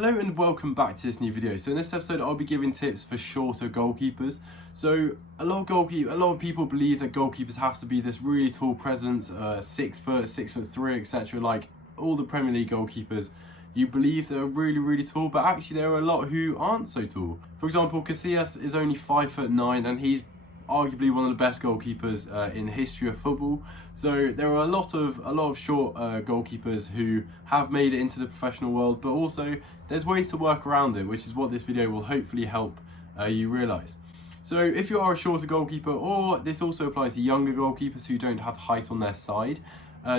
Hello and welcome back to this new video. So in this episode I'll be giving tips for shorter goalkeepers. So a lot of people believe that goalkeepers have to be this really tall presence, 6 foot, 6'3", etc. Like all the Premier League goalkeepers, you believe they're really tall, but actually there are a lot who aren't so tall. For example, Casillas is only 5'9" and he's arguably one of the best goalkeepers in the history of football. So there are a lot of short goalkeepers who have made it into the professional world, but also there's ways to work around it, which is what this video will hopefully help you realise. So if you are a shorter goalkeeper, or this also applies to younger goalkeepers who don't have height on their side,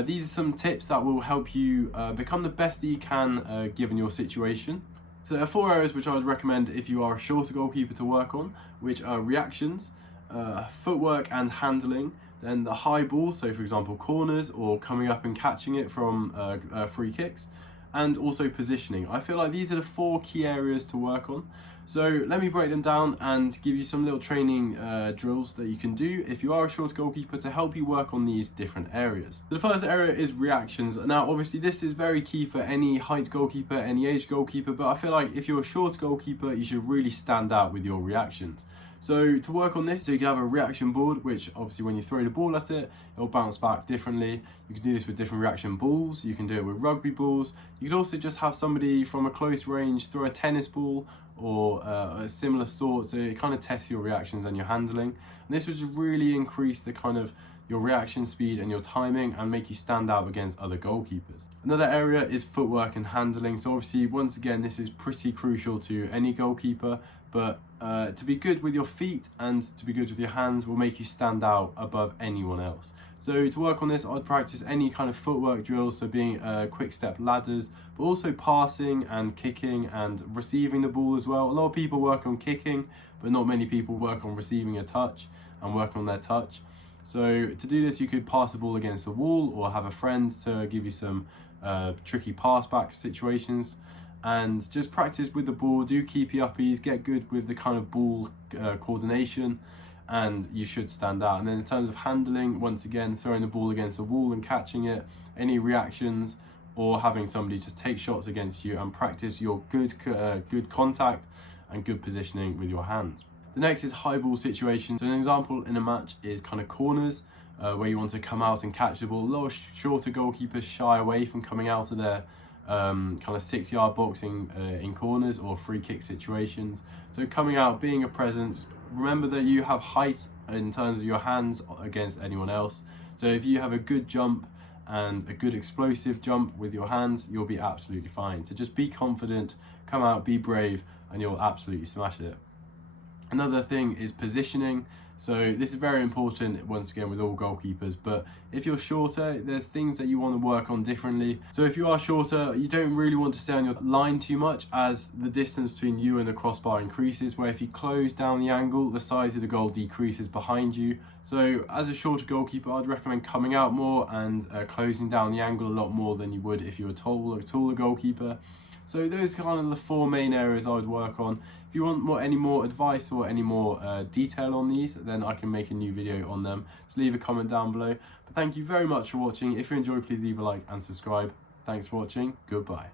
these are some tips that will help you become the best that you can given your situation. So there are 4 areas which I would recommend if you are a shorter goalkeeper to work on, which are reactions, footwork and handling, then the high ball, so for example corners or coming up and catching it from free kicks, and also positioning. I feel like these are the 4 key areas to work on. So let me break them down and give you some little training drills that you can do if you are a short goalkeeper to help you work on these different areas. The first area is reactions. Now obviously this is very key for any height goalkeeper, any age goalkeeper, but I feel like if you're a short goalkeeper you should really stand out with your reactions. So to work on this, so you can have a reaction board, which obviously when you throw the ball at it, it'll bounce back differently. You can do this with different reaction balls, you can do it with rugby balls. You could also just have somebody from a close range throw a tennis ball or a similar sort, so it kind of tests your reactions and your handling. And this would just really increase the kind of your reaction speed and your timing and make you stand out against other goalkeepers. Another area is footwork and handling. So obviously once again this is pretty crucial to any goalkeeper, but to be good with your feet and to be good with your hands will make you stand out above anyone else. So to work on this, I'd practice any kind of footwork drills, so being quick step ladders, but also passing and kicking and receiving the ball as well. A lot of people work on kicking, but not many people work on receiving a touch and working on their touch. So to do this, you could pass the ball against a wall or have a friend to give you some tricky pass back situations, and just practice with the ball. Do keepy uppies, get good with the kind of ball coordination, and you should stand out. And then in terms of handling, once again, throwing the ball against a wall and catching it, any reactions, or having somebody just take shots against you, and practice your good contact and good positioning with your hands. The next is high ball situations. So an example in a match is kind of corners, where you want to come out and catch the ball. A lot of shorter goalkeepers shy away from coming out of their kind of 6-yard boxing in corners or free kick situations. So coming out, being a presence, remember that you have height in terms of your hands against anyone else. So if you have a good jump and a good explosive jump with your hands, you'll be absolutely fine. So just be confident, come out, be brave, and you'll absolutely smash it. Another thing is positioning. So this is very important once again with all goalkeepers, but if you're shorter, there's things that you want to work on differently. So if you are shorter, you don't really want to stay on your line too much, as the distance between you and the crossbar increases, where if you close down the angle, the size of the goal decreases behind you. So as a shorter goalkeeper, I'd recommend coming out more and closing down the angle a lot more than you would if you were a taller goalkeeper. So those are kind of the 4 main areas I would work on. If you want any more advice or any more detail on these, then I can make a new video on them. Just leave a comment down below. But thank you very much for watching. If you enjoyed, please leave a like and subscribe. Thanks for watching. Goodbye.